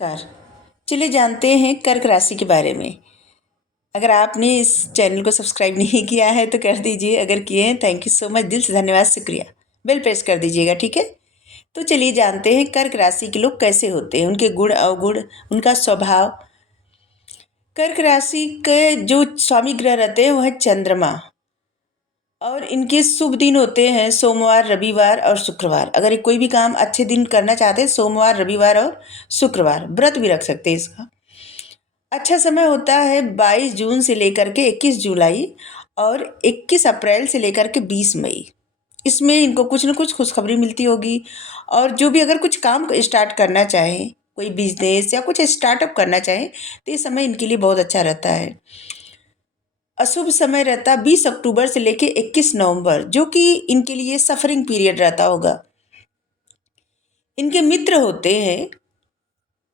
Car चलिए जानते हैं कर्क राशि के बारे में। अगर आपने इस चैनल को सब्सक्राइब नहीं किया है तो कर दीजिए, अगर किए हैं थैंक यू सो मच, दिल से धन्यवाद, शुक्रिया। बेल प्रेस कर दीजिएगा, ठीक है। तो चलिए जानते हैं कर्क राशि के लोग कैसे होते हैं, उनके गुण अवगुण, उनका स्वभाव। कर्क राशि के जो स्वामी ग्रह रहते हैं वह है चंद्रमा, और इनके शुभ दिन होते हैं सोमवार, रविवार और शुक्रवार। अगर कोई भी काम अच्छे दिन करना चाहते हैं, सोमवार, रविवार और शुक्रवार, व्रत भी रख सकते हैं इसका। अच्छा समय होता है 22 जून से लेकर के 21 जुलाई और 21 अप्रैल से लेकर के 20 मई। इसमें इनको कुछ न कुछ खुशखबरी मिलती होगी। और जो भी अगर कुछ काम स्टार्ट करना चाहें, कोई बिजनेस या कुछ स्टार्टअप करना चाहें, तो ये समय इनके लिए बहुत अच्छा रहता है। अशुभ समय रहता 20 अक्टूबर से लेके 21 नवंबर, जो कि इनके लिए सफरिंग पीरियड रहता होगा। इनके मित्र होते हैं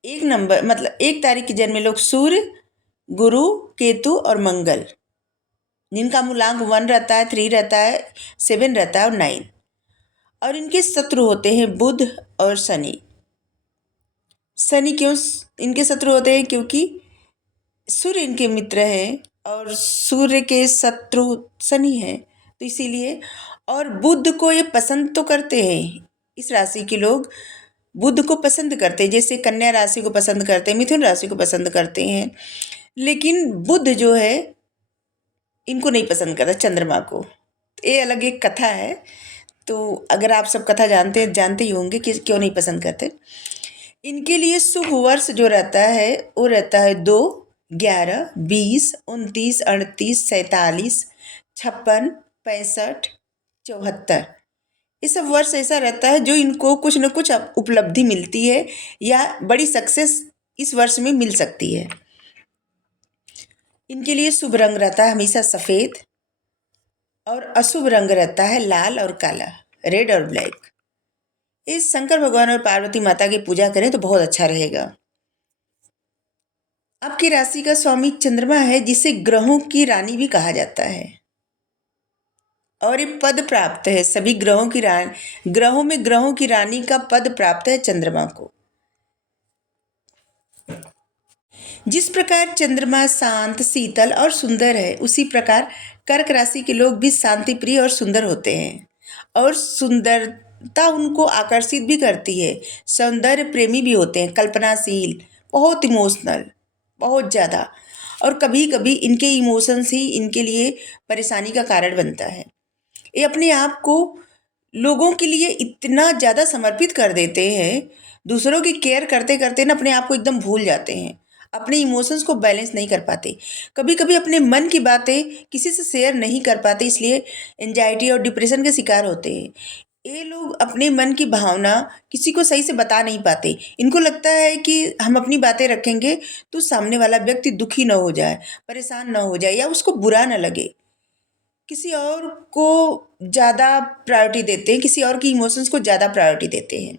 1 नंबर, मतलब 1 तारीख के जन्मे लोग सूर्य, गुरु, केतु और मंगल, जिनका मूलांक 1 रहता है, 3 रहता है, 7 रहता है और 9। और इनके शत्रु होते हैं बुध और शनि। शनि क्यों इनके शत्रु होते हैं? क्योंकि सूर्य इनके मित्र हैं और सूर्य के शत्रु शनि हैं, तो इसीलिए। और बुध को ये पसंद तो करते हैं, इस राशि के लोग बुध को पसंद करते हैं, जैसे कन्या राशि को पसंद करते हैं, मिथुन राशि को पसंद करते हैं। लेकिन बुध जो है इनको नहीं पसंद करता, चंद्रमा को। ये अलग एक कथा है, तो अगर आप सब कथा जानते ही होंगे कि क्यों नहीं पसंद करते। इनके लिए शुभ वर्ष जो रहता है वो रहता है 2, 11, 20, 29, 38, 47, 56, 65, 74। ये सब वर्ष ऐसा रहता है जो इनको कुछ न कुछ उपलब्धि मिलती है या बड़ी सक्सेस इस वर्ष में मिल सकती है। इनके लिए शुभ रंग रहता है हमेशा सफ़ेद, और अशुभ रंग रहता है लाल और काला, रेड और ब्लैक। इस शंकर भगवान और पार्वती माता की पूजा करें तो बहुत अच्छा रहेगा। आपकी राशि का स्वामी चंद्रमा है, जिसे ग्रहों की रानी भी कहा जाता है, और ये पद प्राप्त है सभी ग्रहों की रानी। ग्रहों की रानी का पद प्राप्त है चंद्रमा को। जिस प्रकार चंद्रमा शांत, शीतल और सुंदर है, उसी प्रकार कर्क राशि के लोग भी शांति प्रिय और सुंदर होते हैं, और सुंदरता उनको आकर्षित भी करती है। सौंदर्य प्रेमी भी होते हैं, कल्पनाशील, बहुत इमोशनल, बहुत ज़्यादा। और कभी कभी इनके इमोशंस ही इनके लिए परेशानी का कारण बनता है। ये अपने आप को लोगों के लिए इतना ज़्यादा समर्पित कर देते हैं, दूसरों की केयर करते करते ना अपने आप को एकदम भूल जाते हैं, अपने इमोशंस को बैलेंस नहीं कर पाते। कभी कभी अपने मन की बातें किसी से शेयर नहीं कर पाते, इसलिए एंजाइटी और डिप्रेशन के शिकार होते हैं। ये लोग अपने मन की भावना किसी को सही से बता नहीं पाते। इनको लगता है कि हम अपनी बातें रखेंगे तो सामने वाला व्यक्ति दुखी ना हो जाए, परेशान ना हो जाए, या उसको बुरा ना लगे। किसी और को ज़्यादा प्रायोरिटी देते हैं, किसी और की इमोशंस को ज़्यादा प्रायोरिटी देते हैं।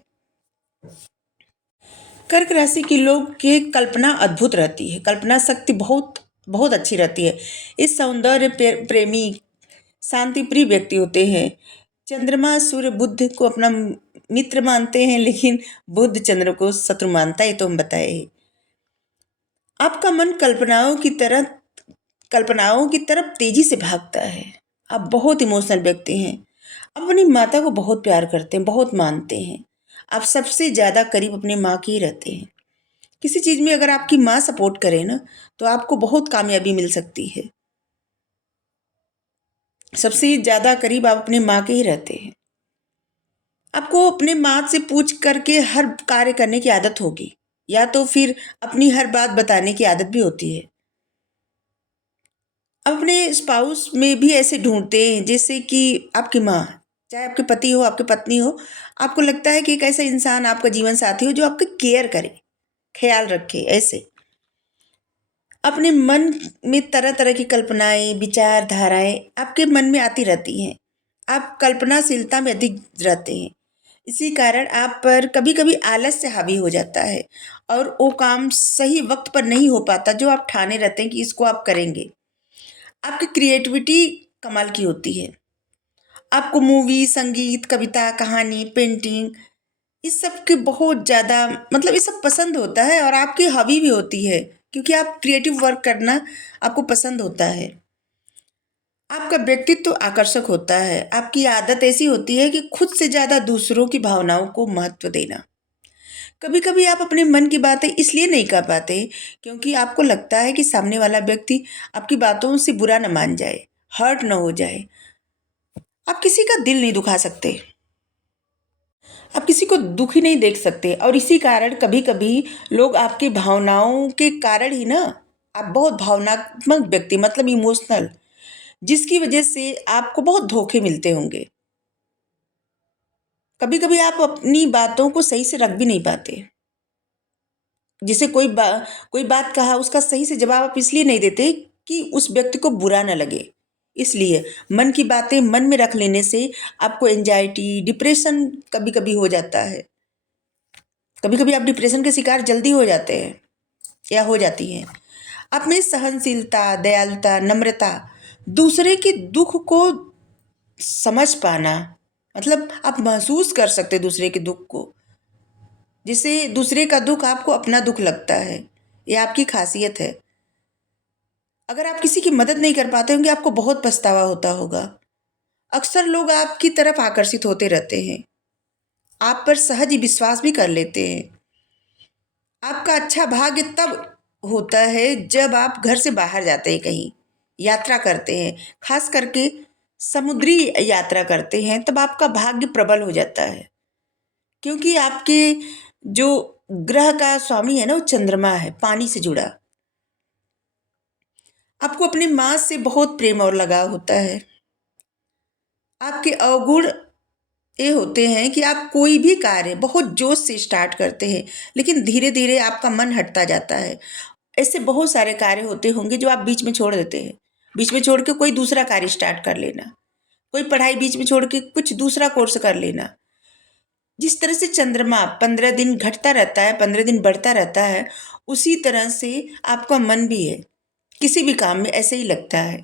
कर्क राशि के लोग की कल्पना अद्भुत रहती है, कल्पना शक्ति बहुत बहुत अच्छी रहती है। इस सौंदर्य प्रेमी, शांति प्रिय व्यक्ति होते हैं। चंद्रमा सूर्य बुध को अपना मित्र मानते हैं, लेकिन बुध चंद्र को शत्रु मानता है, ये तो हम बताए। आपका मन कल्पनाओं की तरफ तेजी से भागता है। आप बहुत इमोशनल व्यक्ति हैं। आप अपनी माता को बहुत प्यार करते हैं, बहुत मानते हैं। आप सबसे ज़्यादा करीब अपनी माँ के ही रहते हैं। किसी चीज़ में अगर आपकी माँ सपोर्ट करे ना, तो आपको बहुत कामयाबी मिल सकती है। सबसे ज़्यादा करीब आप अपने माँ के ही रहते हैं। आपको अपने माँ से पूछ करके हर कार्य करने की आदत होगी, या तो फिर अपनी हर बात बताने की आदत भी होती है। अपने स्पाउस में भी ऐसे ढूंढते हैं जैसे कि आपकी माँ, चाहे आपके पति हो, आपकी पत्नी हो, आपको लगता है कि एक ऐसा इंसान आपका जीवन साथी हो जो आपकी केयर करे, ख्याल रखे। ऐसे अपने मन में तरह तरह की कल्पनाएं, विचारधाराएं आपके मन में आती रहती हैं। आप कल्पनाशीलता में अधिक रहते हैं, इसी कारण आप पर कभी कभी आलस्य हावी हो जाता है, और वो काम सही वक्त पर नहीं हो पाता जो आप ठाने रहते हैं कि इसको आप करेंगे। आपकी क्रिएटिविटी कमाल की होती है। आपको मूवी, संगीत, कविता, कहानी, पेंटिंग, इस सब के बहुत ज़्यादा मतलब ये सब पसंद होता है और आपकी हॉबी भी होती है, क्योंकि आप क्रिएटिव वर्क करना आपको पसंद होता है। आपका व्यक्तित्व आकर्षक होता है, आपकी आदत ऐसी होती है कि खुद से ज़्यादा दूसरों की भावनाओं को महत्व देना। कभी कभी आप अपने मन की बातें इसलिए नहीं कर पाते क्योंकि आपको लगता है कि सामने वाला व्यक्ति आपकी बातों से बुरा न मान जाए, हर्ट न हो जाए। आप किसी का दिल नहीं दुखा सकते, आप किसी को दुखी नहीं देख सकते, और इसी कारण कभी कभी लोग आपकी भावनाओं के कारण ही ना, आप बहुत भावनात्मक व्यक्ति मतलब इमोशनल, जिसकी वजह से आपको बहुत धोखे मिलते होंगे। कभी कभी आप अपनी बातों को सही से रख भी नहीं पाते। जिसे कोई बात कहा उसका सही से जवाब आप इसलिए नहीं देते कि उस व्यक्ति को बुरा ना लगे। इसलिए मन की बातें मन में रख लेने से आपको एंजाइटी, डिप्रेशन कभी कभी हो जाता है। कभी कभी आप डिप्रेशन के शिकार जल्दी हो जाते हैं या हो जाती हैं। आप में सहनशीलता, दयालुता, नम्रता, दूसरे के दुख को समझ पाना, मतलब आप महसूस कर सकते दूसरे के दुख को, जिससे दूसरे का दुख आपको अपना दुख लगता है। ये आपकी खासियत है। अगर आप किसी की मदद नहीं कर पाते होंगे आपको बहुत पछतावा होता होगा। अक्सर लोग आपकी तरफ आकर्षित होते रहते हैं, आप पर सहज ही विश्वास भी कर लेते हैं। आपका अच्छा भाग्य तब होता है जब आप घर से बाहर जाते हैं, कहीं यात्रा करते हैं, खास करके समुद्री यात्रा करते हैं, तब आपका भाग्य प्रबल हो जाता है। क्योंकि आपके जो ग्रह का स्वामी है ना, वो चंद्रमा है, पानी से जुड़ा। आपको अपनी माँ से बहुत प्रेम और लगाव होता है। आपके अवगुण ये होते हैं कि आप कोई भी कार्य बहुत जोश से स्टार्ट करते हैं, लेकिन धीरे धीरे आपका मन हटता जाता है। ऐसे बहुत सारे कार्य होते होंगे जो आप बीच में छोड़ देते हैं। बीच में छोड़ के कोई दूसरा कार्य स्टार्ट कर लेना, कोई पढ़ाई बीच में छोड़ के कुछ दूसरा कोर्स कर लेना। जिस तरह से चंद्रमा 15 दिन घटता रहता है, 15 दिन बढ़ता रहता है, उसी तरह से आपका मन भी है। किसी भी काम में ऐसे ही लगता है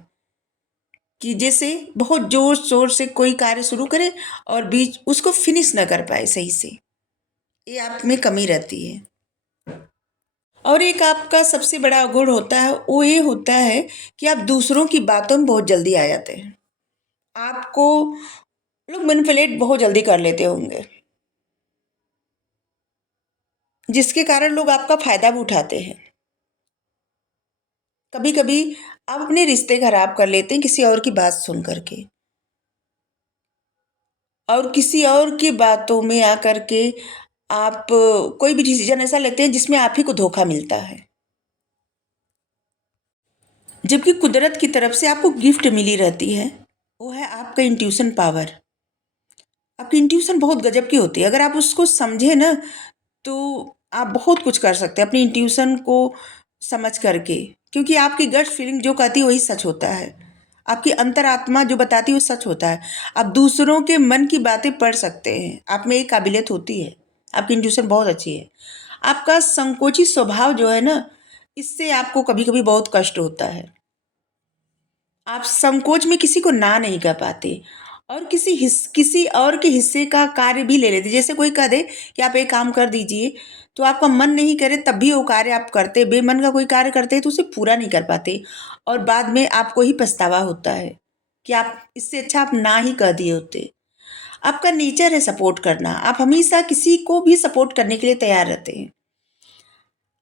कि जैसे बहुत जोर शोर से कोई कार्य शुरू करे और बीच उसको फिनिश न कर पाए सही से। ये आप में कमी रहती है। और एक आपका सबसे बड़ा गुण होता है, वो ये होता है कि आप दूसरों की बातों में बहुत जल्दी आ जाते हैं। आपको लोग मैनिपुलेट बहुत जल्दी कर लेते होंगे, जिसके कारण लोग आपका फायदा भी उठाते हैं। कभी कभी आप अपने रिश्ते खराब कर लेते हैं किसी और की बात सुन करके, और किसी और की बातों में आकर के आप कोई भी डिसीजन ऐसा लेते हैं जिसमें आप ही को धोखा मिलता है। जबकि कुदरत की तरफ से आपको गिफ्ट मिली रहती है, वो है आपका इंट्यूशन पावर। आपकी इंट्यूशन बहुत गजब की होती है। अगर आप उसको समझे ना, तो आप बहुत कुछ कर सकते हैं अपनी इंट्यूशन को समझ करके, क्योंकि आपकी गट फीलिंग जो कहती है वही सच होता है। आपकी अंतरात्मा जो बताती है वो सच होता है। आप दूसरों के मन की बातें पढ़ सकते हैं, आप में एक काबिलियत होती है। आपकी इंट्यूशन बहुत अच्छी है। आपका संकोची स्वभाव जो है ना, इससे आपको कभी कभी बहुत कष्ट होता है। आप संकोच में किसी को ना नहीं कह पाते, और किसी और के हिस्से का कार्य भी ले लेते। जैसे कोई कह दे कि आप एक काम कर दीजिए, तो आपका मन नहीं करे तब भी वो कार्य आप करते, बेमन का कोई कार्य करते तो उसे पूरा नहीं कर पाते, और बाद में आपको ही पछतावा होता है कि आप इससे अच्छा आप ना ही कह दिए होते। आपका नेचर है सपोर्ट करना, आप हमेशा किसी को भी सपोर्ट करने के लिए तैयार रहते हैं।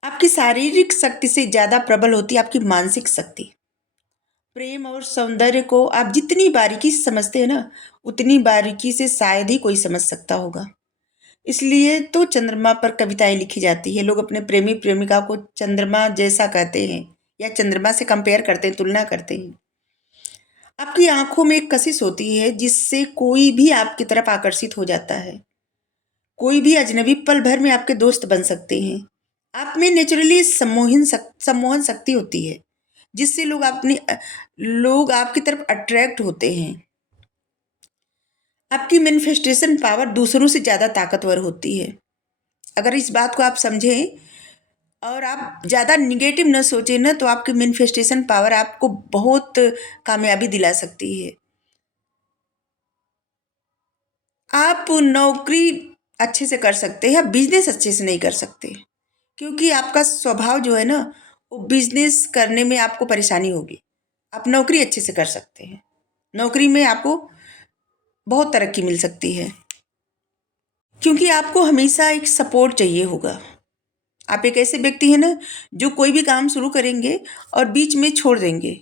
आपकी शारीरिक शक्ति से ज़्यादा प्रबल होती है आपकी मानसिक शक्ति। प्रेम और सौंदर्य को आप जितनी बारीकी से समझते हैं ना, उतनी बारीकी से शायद ही कोई समझ सकता होगा। इसलिए तो चंद्रमा पर कविताएं लिखी जाती है। लोग अपने प्रेमी प्रेमिका को चंद्रमा जैसा कहते हैं, या चंद्रमा से कंपेयर करते हैं, तुलना करते हैं। आपकी आंखों में एक कशिश होती है जिससे कोई भी आपकी तरफ आकर्षित हो जाता है। कोई भी अजनबी पल भर में आपके दोस्त बन सकते हैं। आप में नेचुरली सम्मोहन शक्ति होती है, जिससे लोग आपकी तरफ अट्रैक्ट होते हैं। आपकी मैनिफेस्टेशन पावर दूसरों से ज़्यादा ताकतवर होती है। अगर इस बात को आप समझें और आप ज़्यादा निगेटिव न सोचें ना, तो आपकी मैनिफेस्टेशन पावर आपको बहुत कामयाबी दिला सकती है। आप नौकरी अच्छे से कर सकते हैं या बिजनेस अच्छे से नहीं कर सकते, क्योंकि आपका स्वभाव जो है ना, वो बिजनेस करने में आपको परेशानी होगी। आप नौकरी अच्छे से कर सकते हैं, नौकरी में आपको बहुत तरक्की मिल सकती है, क्योंकि आपको हमेशा एक सपोर्ट चाहिए होगा। आप एक ऐसे व्यक्ति हैं ना, जो कोई भी काम शुरू करेंगे और बीच में छोड़ देंगे।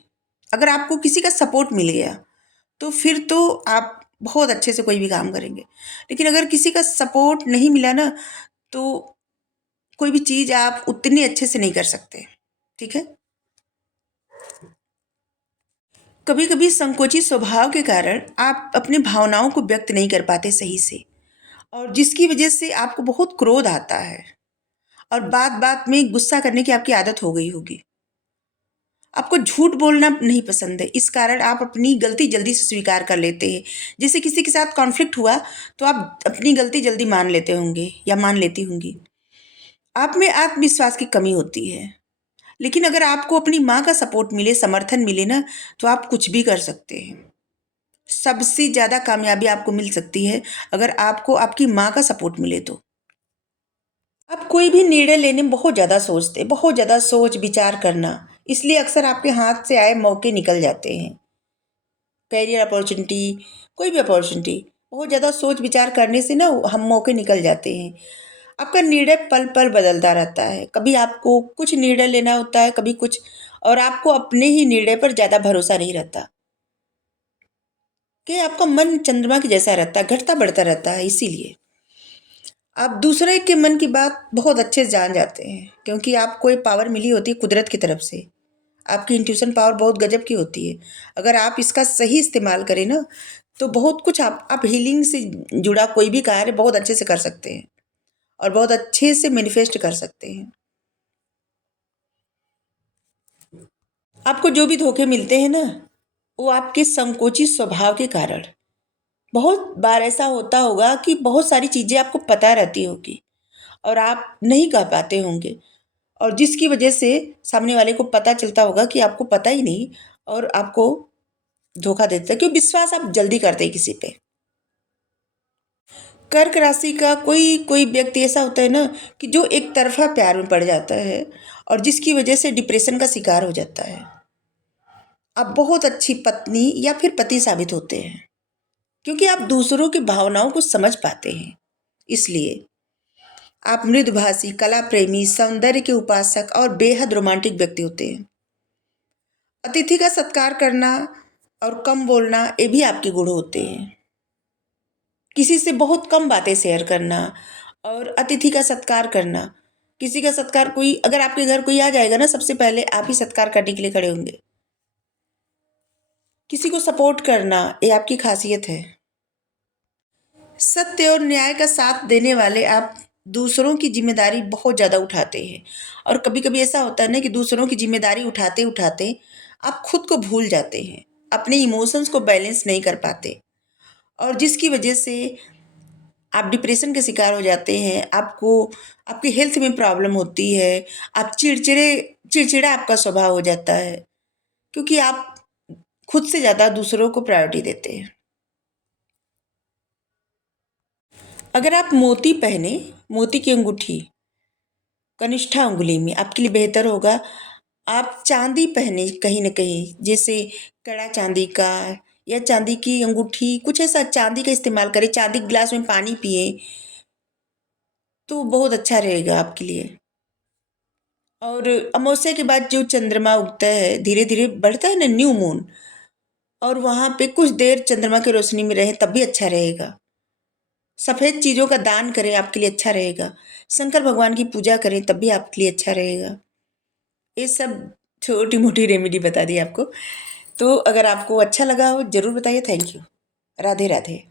अगर आपको किसी का सपोर्ट मिल गया तो फिर तो आप बहुत अच्छे से कोई भी काम करेंगे। लेकिन अगर किसी का सपोर्ट नहीं मिला ना, तो कोई भी चीज़ आप उतनी अच्छे से नहीं कर सकते। ठीक है। कभी कभी संकोची स्वभाव के कारण आप अपनी भावनाओं को व्यक्त नहीं कर पाते सही से, और जिसकी वजह से आपको बहुत क्रोध आता है और बात बात में गुस्सा करने की आपकी आदत हो गई होगी। आपको झूठ बोलना नहीं पसंद है, इस कारण आप अपनी गलती जल्दी से स्वीकार कर लेते हैं। जैसे किसी के साथ कॉन्फ्लिक्ट हुआ तो आप अपनी गलती जल्दी मान लेते होंगे या मान लेती होंगी। आप में आत्मविश्वास की कमी होती है। लेकिन अगर आपको अपनी माँ का सपोर्ट मिले, समर्थन मिले ना, तो आप कुछ भी कर सकते हैं। सबसे ज़्यादा कामयाबी आपको मिल सकती है अगर आपको आपकी माँ का सपोर्ट मिले तो। आप कोई भी निर्णय लेने में बहुत ज़्यादा सोचते, बहुत ज़्यादा सोच विचार करना, इसलिए अक्सर आपके हाथ से आए मौके निकल जाते हैं। करियर अपॉर्चुनिटी, कोई भी अपॉर्चुनिटी, बहुत ज़्यादा सोच विचार करने से ना हम मौके निकल जाते हैं। आपका निर्णय पल पल बदलता रहता है, कभी आपको कुछ निर्णय लेना होता है, कभी कुछ, और आपको अपने ही निर्णय पर ज़्यादा भरोसा नहीं रहता, कि आपका मन चंद्रमा के जैसा रहता है, घटता बढ़ता रहता है। इसीलिए आप दूसरे के मन की बात बहुत अच्छे से जान जाते हैं, क्योंकि आपको एक पावर मिली होती है कुदरत की तरफ से। आपकी इंट्यूशन पावर बहुत गजब की होती है। अगर आप इसका सही इस्तेमाल करें ना, तो बहुत कुछ आप हीलिंग से जुड़ा कोई भी कार्य बहुत अच्छे से कर सकते हैं और बहुत अच्छे से मैनिफेस्ट कर सकते हैं। आपको जो भी धोखे मिलते हैं ना, वो आपके संकोची स्वभाव के कारण। बहुत बार ऐसा होता होगा कि बहुत सारी चीज़ें आपको पता रहती होगी और आप नहीं कह पाते होंगे, और जिसकी वजह से सामने वाले को पता चलता होगा कि आपको पता ही नहीं, और आपको धोखा देता है, क्योंकि विश्वास आप जल्दी करते हैं किसी पे। कर्क राशि का कोई कोई व्यक्ति ऐसा होता है ना, कि जो एक तरफा प्यार में पड़ जाता है और जिसकी वजह से डिप्रेशन का शिकार हो जाता है। आप बहुत अच्छी पत्नी या फिर पति साबित होते हैं, क्योंकि आप दूसरों की भावनाओं को समझ पाते हैं। इसलिए आप मृदुभाषी, कला प्रेमी, सौंदर्य के उपासक और बेहद रोमांटिक व्यक्ति होते हैं। अतिथि का सत्कार करना और कम बोलना, ये भी आपके गुण होते हैं। किसी से बहुत कम बातें शेयर करना और अतिथि का सत्कार करना। किसी का सत्कार, कोई अगर आपके घर कोई आ जाएगा ना, सबसे पहले आप ही सत्कार करने के लिए खड़े होंगे। किसी को सपोर्ट करना, ये आपकी खासियत है। सत्य और न्याय का साथ देने वाले आप दूसरों की जिम्मेदारी बहुत ज़्यादा उठाते हैं, और कभी कभी ऐसा होता है ना कि दूसरों की जिम्मेदारी उठाते उठाते आप खुद को भूल जाते हैं, अपने इमोशंस को बैलेंस नहीं कर पाते, और जिसकी वजह से आप डिप्रेशन के शिकार हो जाते हैं। आपको आपकी हेल्थ में प्रॉब्लम होती है। आप चिड़चिड़ा आपका स्वभाव हो जाता है, क्योंकि आप खुद से ज़्यादा दूसरों को प्रायोरिटी देते हैं। अगर आप मोती पहने, मोती की अंगूठी कनिष्ठा उंगली में, आपके लिए बेहतर होगा। आप चांदी पहने कहीं ना कहीं, जैसे कड़ा चांदी का या चांदी की अंगूठी, कुछ ऐसा चांदी का इस्तेमाल करें। चांदी के गिलास में पानी पिए तो बहुत अच्छा रहेगा आपके लिए। और अमावस्या के बाद जो चंद्रमा उगता है, धीरे धीरे बढ़ता है ना, न्यू मून, और वहाँ पे कुछ देर चंद्रमा की रोशनी में रहें तब भी अच्छा रहेगा। सफ़ेद चीज़ों का दान करें, आपके लिए अच्छा रहेगा। शंकर भगवान की पूजा करें तब भी आपके लिए अच्छा रहेगा। ये सब छोटी मोटी रेमेडी बता दी आपको। तो अगर आपको अच्छा लगा हो ज़रूर बताइए। Thank you. राधे राधे।